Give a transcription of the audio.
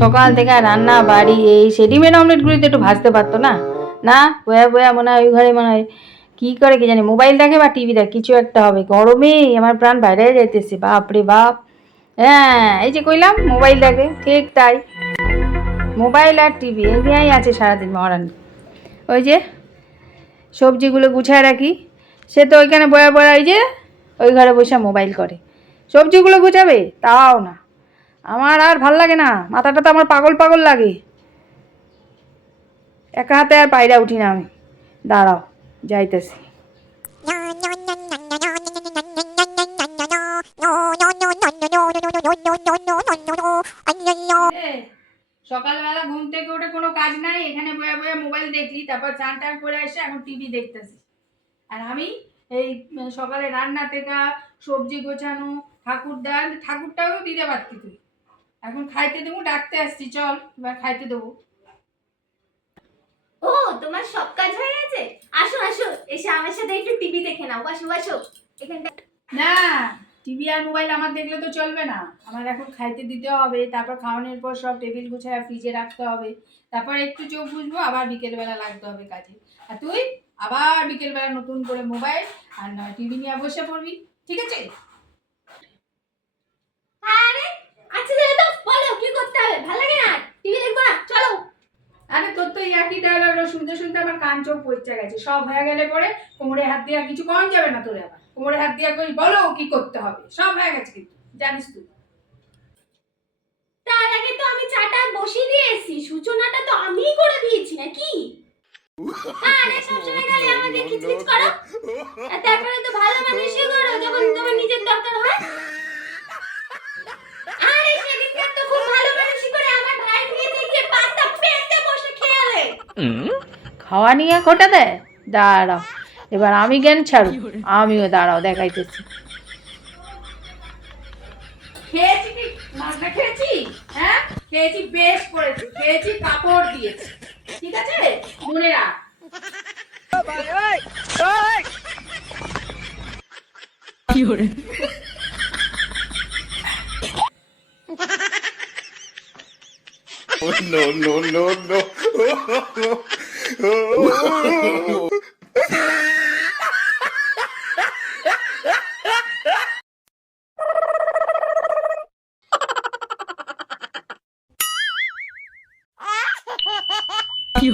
সকাল থেকে আর রান্না বাড়ি এই সে ডিমের অমলেটগুলি তো একটু ভাজতে পারতো না। না বয়া বয়া মনে হয় ওই ঘরে মনে হয় কী করে কি জানি মোবাইল দেখে বা টিভি দেখে কিছু একটা হবে। গরমে আমার প্রাণ বাইরে যাইতেছে, বাপ রে বাপ। হ্যাঁ এই যে কইলাম মোবাইল দেখে, ঠিক তাই। মোবাইল আর টিভি এই নিয়েই আছে সারাদিন মহারানী। ওই যে সবজিগুলো গুছায় রাখি, সে তো ওইখানে বয়া বয়া এই যে ওই ঘরে বসে মোবাইল করে। সবজিগুলো গুছাবে তাও না, আমার আর ভাল লাগে না, মাথাটা তো আমার পাগল পাগল লাগে। একা হাতে আর পায়রা উঠি না আমি। দাঁড়াও যাইতেছি। সকালবেলা ঘুম থেকে উঠে কোনো কাজ নাই, এখানে বয়া বয়া মোবাইল দেখলি, তারপর চান টান করে এসে এখন টিভি দেখতেছি। আর আমি এই সকালে রান্না থেকে সবজি গোছানো, ঠাকুরটাও দিতে পারতি তুই। এখন খাইতে দেবো, ডাকতে আসছি, চল এবার খাইতে দেবো। ও তোমার সব কাজ হয়ে গেছে? আসো আসো, এসে আমার সাথে একটু টিভি দেখে নাও। বসো বসো এখানটা। না, টিভি আর মোবাইল আমার দেখলে তো চলবে না। আমার এখন খাইতে দিতে হবে, তারপর খাওয়ানোর পর সব টেবিল গুছায় ফ্রিজে রাখতে হবে, তারপর একটু চোখ বুঝবো, আবার বিকেলবেলা লাগতে হবে কাজে। আর তুই আবার বিকেলবেলা নতুন করে মোবাইল আর নয় টিভি নিয়ে বসে পড়বি, ঠিক আছে? আরে আচ্ছা চলো তো, বলো কি করতে হবে? ভালো লাগে না টিভি দেখবো না, চলো। আরে তোর তো একই ডায়লগ শুনতে শুনতে আমার কান চোখ পড়ছে গেছে। সব হয়ে গেলে পরে কোমরে হাত দিয়ে কিছু কম যাবে না তোর। আবার কোমরে হাত দিয়ে কই বলো কি করতে হবে, সব হয়ে গেছে কিন্তু জানিস তুই। তার আগে তো আমি চাটা বসিয়ে দিয়ে এসেছি, সূচনাটা তো আমিই করে দিয়েছি নাকি? আরে সবসময় খালি আমাকে খিচখিচ করো, আর তারপরে তো ভালো মানুষই করো যখন তোমার নিজের দরকার হয়। আরে সেদিনকে তো খুব ভালো মানুষই করে আমার ভাই বিয়ে থেকে পাতা পেতে বসে খেয়ালে। খাওয়া নিয়ে খোটা দেয়। দাঁড়াও এবার আমি জ্ঞান ছাড়ু, আমিও দাঁড়াও দেখাইতেছি। খেয়েছি কি মাছটা খেয়েছি? হ্যাঁ খেয়েছি, বেশ করেছি, খেয়েছি, কাপড় দিয়েছি, ঠিক আছে মনে রাখ। Oh, no, no, no, no. কি